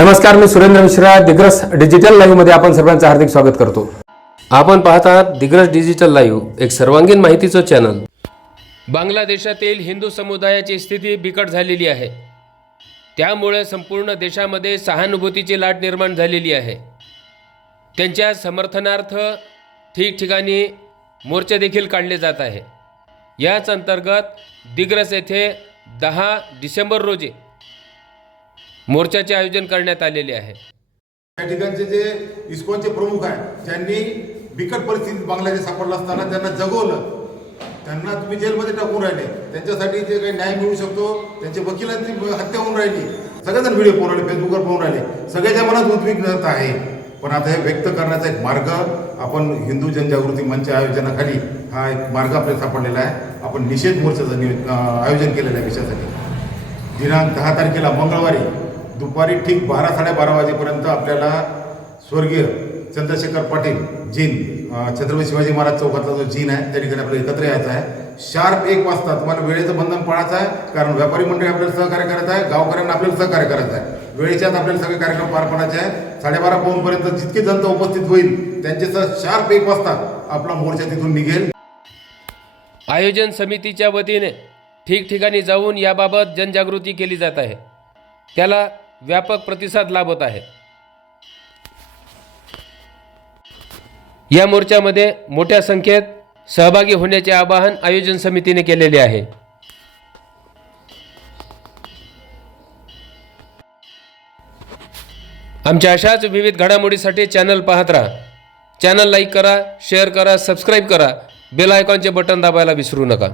नमस्कार मी सुरेंद्र मिश्रा दिग्रस डिजिटल लाईव्हमध्ये आपण सर्वांचं हार्दिक स्वागत करतो. आपण पाहत आहात दिग्रस डिजिटल लाईव्ह एक सर्वांगीण माहितीचं चॅनल बांगलादेशातील हिंदू समुदायाची स्थिती बिकट झालेली आहे. त्यामुळे संपूर्ण देशामध्ये सहानुभूतीची लाट निर्माण झालेली आहे. त्यांच्या समर्थनार्थ ठिकठिकाणी मोर्चे देखील काढले जात आहे. याच अंतर्गत दिग्रस येथे दहा डिसेंबर रोजी मोर्चाचे आयोजन करण्यात आलेले आहे. त्या ठिकाणचे जे इस्कॉनचे प्रमुख आहेत ज्यांनी बिकट परिस्थितीत बांगलादेश सापडला असताना त्यांना जगवलं. त्यांना तुम्ही जेलमध्ये टाकून राहिले. त्यांच्यासाठी जे काही न्याय मिळू शकतो त्यांच्या वकिलांची हत्या होऊन राहिली. सगळेजण व्हिडिओ पाहून राहिले फेसबुकवर पाहून राहिले. सगळ्याच्या मनात उद्विग्नता आहे. पण आता हे व्यक्त करण्याचा एक मार्ग आपण हिंदू जनजागृती मंच आयोजनाखाली हा एक मार्ग आपल्याला सापडलेला आहे. आपण निषेध मोर्चाचं नियो आयोजन केलेलं आहे विषयासाठी दिनांक दहा तारखेला मंगळवारी दुपारी ठीक बारा साडेबारा वाजेपर्यंत आपल्याला स्वर्गीय चंद्रशेखर पाटील जीन छत्रपती शिवाजी महाराज चौकातला जो जीन आहे त्या ठिकाणी आपल्याला एकत्र यायचं आहे. शार्प एक वाजता तुम्हाला वेळेचं बंधन पाळायचं आहे कारण व्यापारी मंडळी आपल्याला सहकार्य करायचं आहे गावकऱ्यांना आपल्याला सहकार्य करायचं आहे. वेळेच्यात आपल्याला सगळे कार्यक्रम पार पाडायचे आहे. साडेबारा पाऊनपर्यंत जितकी जनता उपस्थित होईल त्यांच्यासह शार्प एक वाजता आपला मोर्चा तिथून निघेल. आयोजन समितीच्या वतीने ठिकठिकाणी जाऊन याबाबत जनजागृती केली जात आहे. त्याला व्यापक प्रतिसाद लाभत आहे. या मोर्चामध्ये मोठ्या संख्येत सहभागी होण्याचे आवाहन आयोजन समितीने केलेले आहे. आमच्या अशाच विविध घडामोडीसाठी चॅनल पाहत राहा. चॅनल लाईक करा शेअर करा सबस्क्राईब करा. बेल आयकॉनचे बटन दाबायला विसरू नका.